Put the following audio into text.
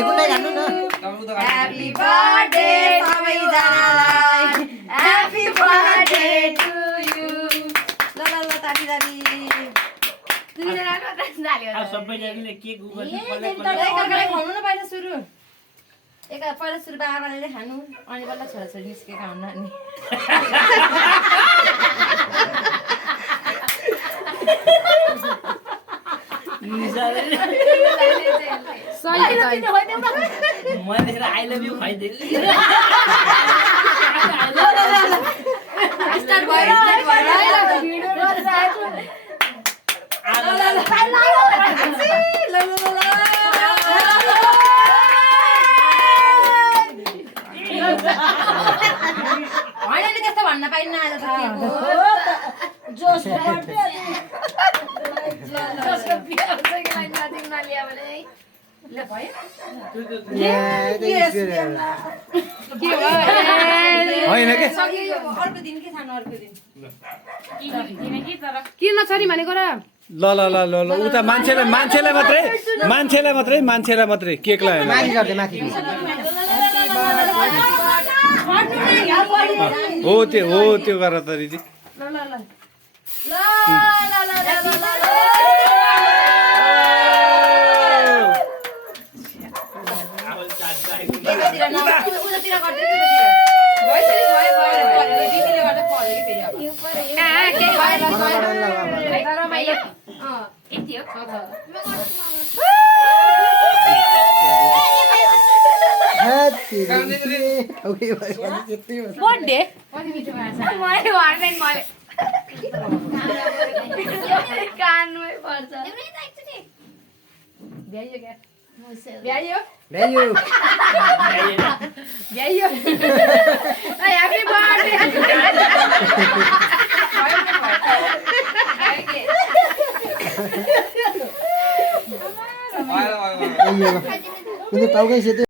Happy birthday सबैजनालाई Happy birthday to you ल ल ल ताती ताती सबैजनाले केक उगाउँछ एकअर्काले खुवाउनु न पहिला सुरु पहिला सुरु बाबाले खानु अनि बल्ल छोराछोरी निस्केका हुन्न अनि मैले आई लभ यु खाइदिएँ स्टार्ट भयो होइन त्यस्तो भन्न पाइन्न आज त किन नछरी भनेको र ल ल ल ल ल उता मान्छेलाई मात्रै केक लाएन हो त्यो गर त दिदी Happy birthday